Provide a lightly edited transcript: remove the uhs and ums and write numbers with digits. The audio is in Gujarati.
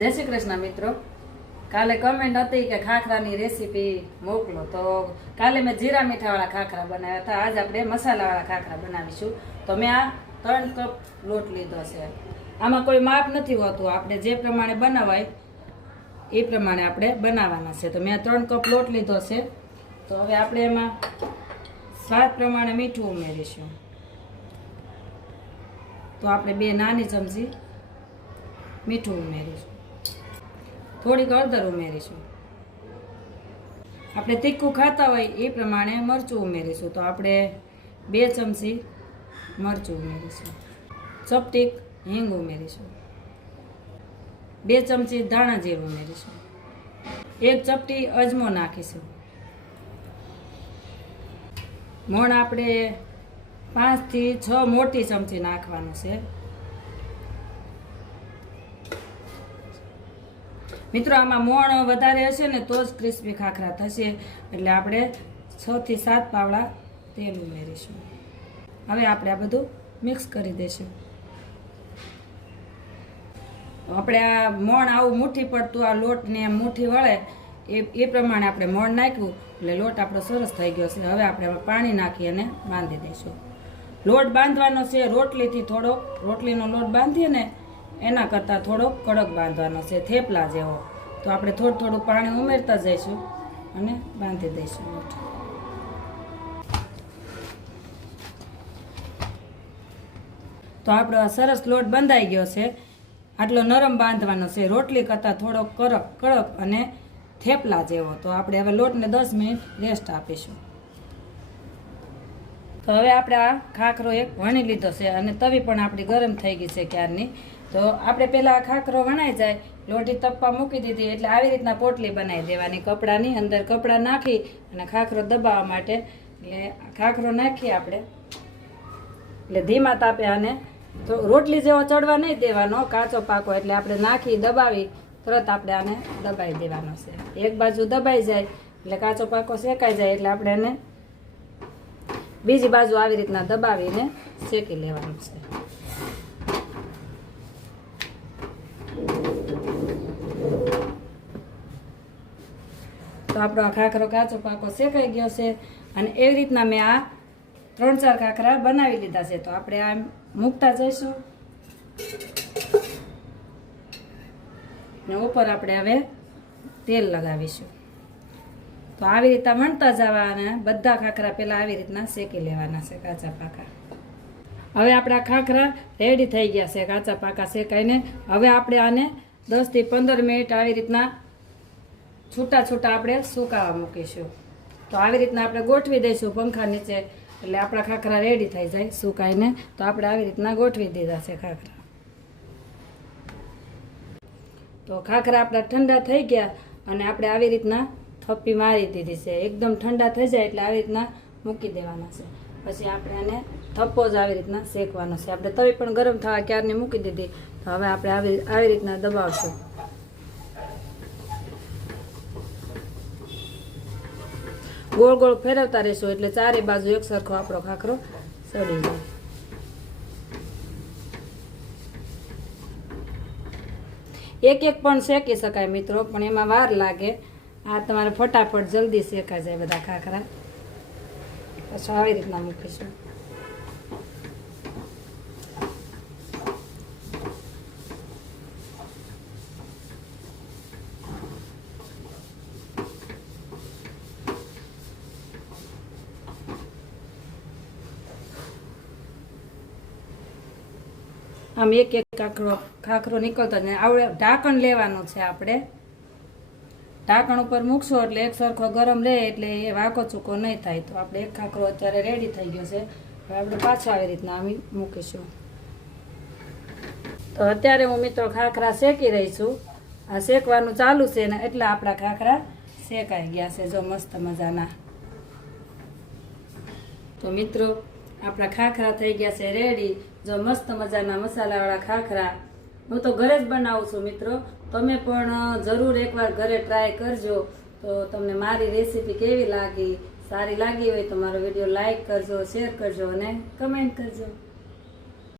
જય શ્રી કૃષ્ણ મિત્રો, કાલે કમેન્ટ હતી કે ખાખરાની રેસીપી મોકલો, તો કાલે મેં જીરા મીઠાવાળા ખાખરા બનાવ્યા હતા. આજ આપણે મસાલાવાળા ખાખરા બનાવીશું. તો મેં આ 3 કપ લોટ લીધો છે. આમાં કોઈ માપ નથી હોતું, આપણે જે પ્રમાણે બનાવાય એ પ્રમાણે આપણે બનાવવાના છે. તો મેં 3 કપ લોટ લીધો છે. તો હવે આપણે એમાં સ્વાદ પ્રમાણે મીઠું ઉમેરીશું. તો આપણે 2 નાની ચમચી મીઠું ઉમેરીશું, થોડીક હળદર ઉમેરીશું. આપણે તીખું ખાતા હોય એ પ્રમાણે મરચું ઉમેરીશું. તો આપણે 2 ચમચી મરચું ઉમેરીશું. ચપટીક હિંગ ઉમેરીશું. 2 ચમચી ધાણા જીરું ઉમેરીશું. 1 ચપટી અજમો નાખીશું. મોણ આપણે 5 થી 6 મોટી ચમચી નાખવાનું છે. મિત્રો, આમાં મોણ વધારે હશે ને તો જ ક્રિસ્પી ખાખરા થશે, એટલે આપણે 6 થી 7 પાવડા તેલ ઉમેરીશું. હવે આપણે આ બધું મિક્સ કરી દઈશું. આપણે આ મોણ આવું મુઠ્ઠી પડતું આ લોટને મુઠ્ઠી વળે એ પ્રમાણે આપણે મોણ નાખ્યું એટલે લોટ આપણો સરસ થઈ ગયો છે. હવે આપણે પાણી નાખી અને બાંધી દઈશું. લોટ બાંધવાનો છે રોટલીથી થોડોક, રોટલીનો લોટ બાંધીએ ને એના કરતાં થોડોક કડક બાંધવાનો છે, થેપલા જેવો. તો આપણે થોડું પાણી ઉમેરતા જઈશું અને બાંધી દઈશું લોટ. તો આપણો સરસ લોટ બંધાઈ ગયો છે. આટલો નરમ બાંધવાનો છે, રોટલી કરતાં થોડોક કડક અને થેપલા જેવો. તો આપણે હવે લોટને 10 મિનિટ રેસ્ટ આપીશું. તો હવે આપણે આ ખાખરો એક વણી લીધો છે અને તવી પણ આપણી ગરમ થઈ ગઈ છે ક્યારની. તો આપણે પહેલાં આ ખાખરો વણાઈ જાય, લોટી તપવા મૂકી દીધી એટલે આવી રીતના પોટલી બનાવી દેવાની કપડાની અંદર. કપડાં નાખી અને ખાખરો દબાવવા માટે, એટલે ખાખરો નાખીએ આપણે એટલે ધીમા તાપે. અને તો રોટલી જેવો ચડવા નહીં દેવાનો, કાચો પાકો, એટલે આપણે નાખી દબાવી તરત આપણે આને દબાવી દેવાનો છે. એક બાજુ દબાઈ જાય એટલે કાચો પાકો શેકાઈ જાય એટલે આપણે એને બીજી બાજુ આવી રીતના દબાવીને શેકી લેવાનું છે. તો આપણો આ ખાખરો કાચો પાકો શેકાઈ ગયો છે અને એવી રીતના મેં આ 3-4 ખાખરા બનાવી લીધા છે. તો આપણે આ મૂકતા જઈશું ને ઉપર આપણે હવે તેલ લગાવીશું. તો આવી રીતના વણતા જવા અને બધા ખાખરા પહેલાં આવી રીતના શેકી લેવાના છે કાચા પાકા. હવે આપણા ખાખરા રેડી થઈ ગયા છે કાચા પાકા શેકાઈને. હવે આપણે આને 10 થી 15 મિનિટ આવી રીતના છૂટા આપણે સુકાવા મૂકીશું. તો આવી રીતના આપણે ગોઠવી દઈશું પંખા નીચે, એટલે આપણા ખાખરા રેડી થઈ જાય સુકાઈને. તો આપણે આવી રીતના ગોઠવી દીધા છે ખાખરા. તો ખાખરા આપણા ઠંડા થઈ ગયા અને આપણે આવી રીતના થપ્પી મારી દીધી છે. એકદમ ઠંડા થઈ જાય એટલે આવી રીતના મૂકી દેવાના છે. પછી આપણે આને થપ્પો જ આવી રીતના શેકવાનો છે. આપણે તવી પણ ગરમ થવા ક્યારની મૂકી દીધી. તો હવે આપણે આવી રીતના દબાવશું. ગોળ ગોળ ફેરવતા રહીશું એટલે ચારે બાજુ એક સરખો આપણો ખાખરો સડી જાય. એક પણ શેકી શકાય મિત્રો, પણ એમાં વાર લાગે. આ તમારે ફટાફટ જલ્દી શેકાઈ જાય બધા ખાખરા. પછી આવી રીતના મૂકીશું. આમ એક ખાખરો નીકળતો જ નહીં. આવડે ઢાંકણ લેવાનું છે આપણે. ઢાંકણ ઉપર મૂકશો એટલે એક સરખો ગરમ રહે એટલે એ વાંકો ચૂકો નહીં થાય. તો આપણે એક ખાખરો અત્યારે રેડી થઈ ગયો છે. હવે આપણે પાછો આવી રીતના મૂકીશું. તો અત્યારે હું મિત્રો ખાખરા શેકી રહી છું. આ શેકવાનું ચાલુ છે ને એટલે આપણા ખાખરા શેકાઈ ગયા છે જો મસ્ત મજાના. તો મિત્રો આપણા ખાખરા થઈ ગયા છે રેડી. જો મસ્ત મજાના મસાલાવાળા ખાખરા હું તો ઘરે જ બનાવું છું મિત્રો. તમે પણ જરૂર એકવાર ઘરે ટ્રાય કરજો. તો તમને મારી રેસીપી કેવી લાગી, સારી લાગી હોય તો મારો વિડીયો લાઈક કરજો, શેર કરજો અને કમેન્ટ કરજો.